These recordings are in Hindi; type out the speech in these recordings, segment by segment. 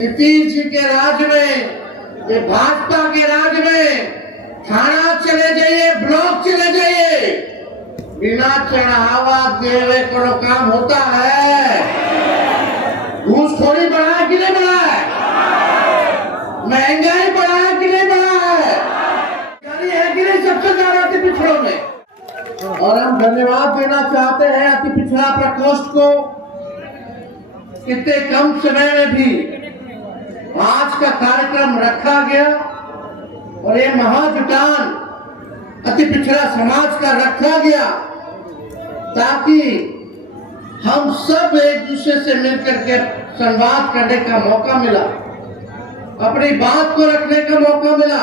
नीतीश जी के राज में, ये भाजपा के राज में थाना चले जाइए, ब्लॉक चले जाइए, बिना चढ़ावा देवे को काम होता है। घूसखोरी बढ़ा है कि नहीं बढ़ा है? महंगाई बढ़ा है कि नहीं बढ़ा है? गाड़ी है कि नहीं सबसे ज्यादा अति पिछड़ों में? और हम धन्यवाद देना चाहते हैं अति पिछड़ा प्रकोष्ठ को, कितने कम समय में भी आज का कार्यक्रम रखा गया और ये महाजुटान अति पिछड़ा समाज का रखा गया ताकि हम सब एक दूसरे से मिलकर के संवाद करने का मौका मिला, अपनी बात को रखने का मौका मिला।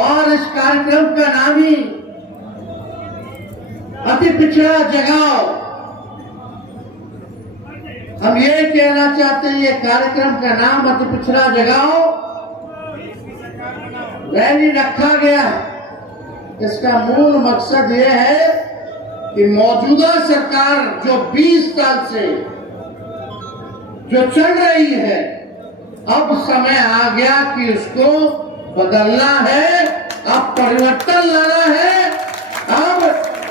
और इस कार्यक्रम का नाम ही अति पिछड़ा जगाओ। हम ये कहना चाहते हैं, ये कार्यक्रम का नाम अति पिछड़ा जगाओ रैली रखा गया है। इसका मूल मकसद ये है कि मौजूदा सरकार जो 20 साल से जो चल रही है, अब समय आ गया कि उसको बदलना है, अब परिवर्तन लाना है, अब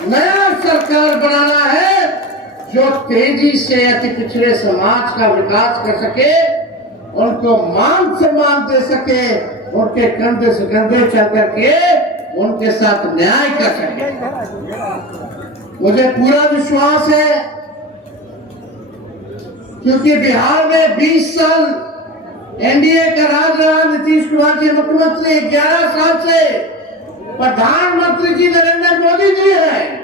नया सरकार बनाना है जो तेजी से अति पिछड़े समाज का विकास कर सके, उनको मान सम्मान दे सके, उनके कंधे से कंधे चल करके उनके साथ न्याय कर सके। मुझे पूरा विश्वास है क्योंकि बिहार में 20 साल एनडीए का राज रहा, नीतीश कुमार जी मुख्यमंत्री, 11 साल से प्रधानमंत्री जी नरेंद्र मोदी जी है।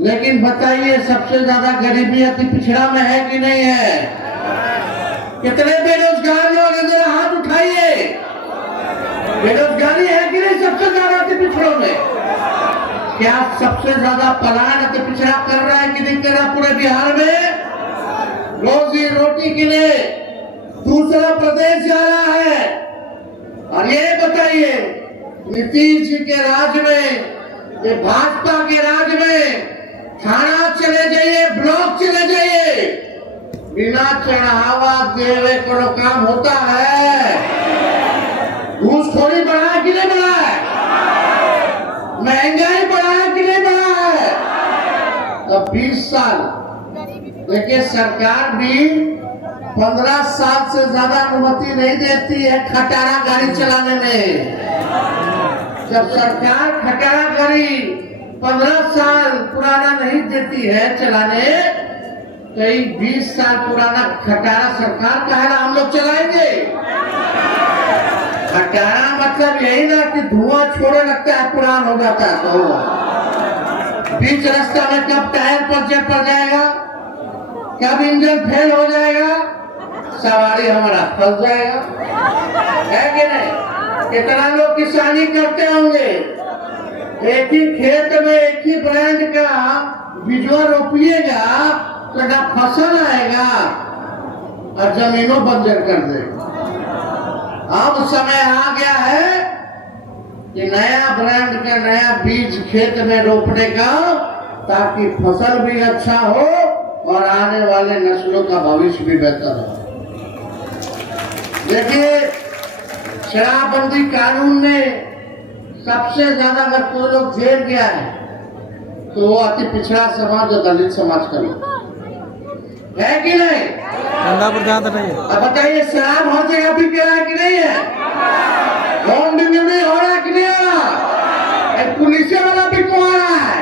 लेकिन बताइए सबसे ज्यादा गरीबी अति पिछड़ा में है कि नहीं है? कितने बेरोजगार लोग हैं? जरा हाथ उठाइए। बेरोजगारी है कि नहीं सबसे ज्यादा अति पिछड़ों में? क्या सबसे ज्यादा पलायन अति पिछड़ा कर रहा है कि नहीं कर रहा पूरे बिहार में? रोजी रोटी के लिए दूसरा प्रदेश जा रहा है। और ये बताइए नीतीश जी के राज में, ये भाजपा के राज में थाना चले जाइए, ब्लॉक चले जाइए, बिना चढ़ावा देवे को काम होता है। घूसखोरी बढ़ा है कि नहीं बढ़ा है? महंगाई बढ़ा है कि नहीं बढ़ा है? अब 20 साल देखिए, सरकार भी 15 साल से ज्यादा अनुमति नहीं देती है खटारा गाड़ी चलाने में। जब सरकार खटारा गाड़ी 15 साल पुराना नहीं देती है चलाने, तो 20 साल पुराना खटारा सरकार का है ना, हम लोग चलाएंगे। खटारा मतलब यही ना कि धुआं छोड़ने लगता है, पुरान हो जाता है, तो बीच रास्ता में कब टायर पंचर पड़ जाएगा, कब इंजन फेल हो जाएगा, सवारी हमारा फंस जाएगा, है कि नहीं? कितना लोग किसानी करते होंगे, एक ही खेत में एक ही ब्रांड का बीजवा रोपिएगा तो ना फसल आएगा और जमीनों बंजर कर देगा। अब समय आ गया है कि नया ब्रांड का नया बीज खेत में रोपने का, ताकि फसल भी अच्छा हो और आने वाले नस्लों का भविष्य भी बेहतर हो। देखिए, शराबबंदी कानून में सबसे ज्यादा अगर कोई लोग जेल गया है तो वो अति पिछड़ा समाज और दलित समाज का लोग है कि नहीं? अब बताइए, शराब हर जगह भी रहा है कि नहीं है? होम डिलीवरी हो रहा है कि नहीं हो रहा? पुलिस वाला भी को आ रहा है,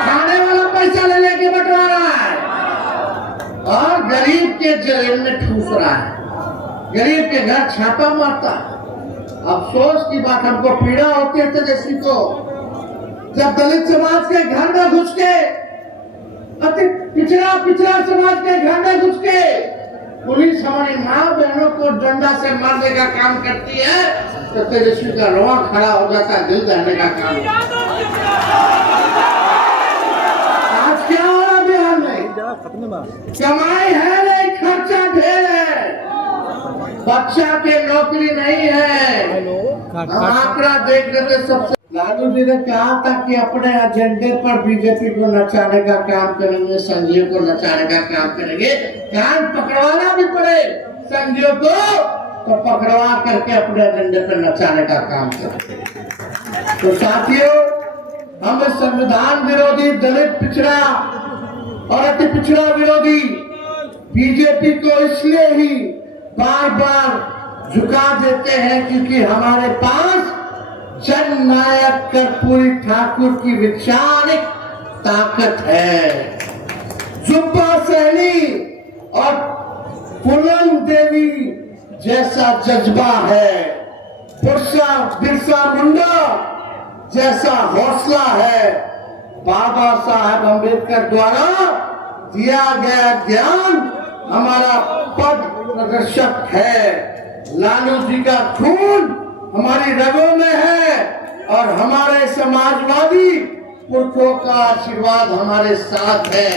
खाने वाला पैसा ले लेके बंटवा रहा है और गरीब के जेल में ठूस रहा है, गरीब के घर छापा मारता है। अफसोस की बात, हमको पीड़ा होती है तेजस्वी को, जब दलित समाज के घर में घुस के, अति पिछड़ा समाज के घर में घुस के पुलिस हमारी माँ बहनों को डंडा से मारने का काम करती है, तो तेजस्वी का रोआ खड़ा हो जाता है, दिल दहने का काम। आज क्या हो रहा बिहार में? कमाई है नहीं, खर्चा ढेर है, बच्चा के नौकरी नहीं है। हम आंकड़ा देख लेते सबसे लालू जी ने कहा था कि अपने एजेंडे पर बीजेपी को नचाने का काम करेंगे, संघियों को नचाने का काम करेंगे। कान पकड़वाना भी पड़े संघियों को तो पकड़वा करके अपने एजेंडे पर नचाने का काम करेंगे। तो साथियों, हम संविधान विरोधी, दलित पिछड़ा और अति पिछड़ा विरोधी बीजेपी को इसलिए ही बार बार झुका देते हैं क्योंकि हमारे पास जननायक कर्पूरी ठाकुर की वैचारिक ताकत है। जुब्बा सहनी और पुलन देवी जैसा जज्बा है, बिरसा मुंडा जैसा हौसला है, बाबा साहब अम्बेडकर द्वारा दिया गया ज्ञान हमारा पद प्रदर्शक है। लालू जी का खून हमारी रगों में है और हमारे समाजवादी पुरखों का आशीर्वाद हमारे साथ है।